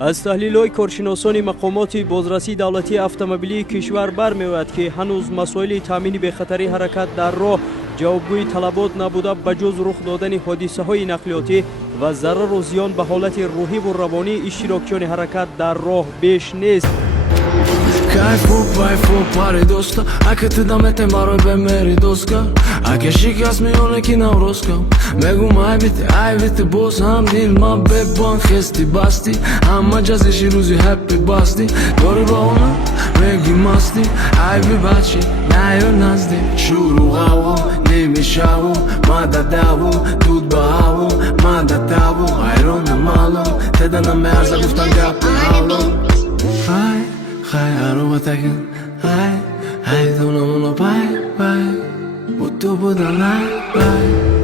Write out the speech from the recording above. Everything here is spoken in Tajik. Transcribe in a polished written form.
از تحلیل‌های کارشناسان مقامات بازرسی دولتی اتومبیلی کشور برمی‌آید که هنوز مسائل تامین بخطری حرکت در راه جوابگوی طلبات نبوده بجز رخ دادن حادثه‌های نقلیاتی و ضرر و زیان به حالت روحی و روانی اشتراکیان حرکت در راه بیش نیست. Кайфу, пари доста Аке ти да ме те марой бе мери доска Аке шикас ми оле ки навроска Мегум ай бите боз Ham dil ma be ban khesti basti Hamma jazishi ruzi happy basti Dori ba ona megi masti Ay bi bachi nayo nazdi Shuru gawo nemishawo Mada dawo dud bahawo Mada tawo ayrona malo Teda na me arza guftan gapi halo Hai, aroma takin Hai, dona mono pai Butu budan hai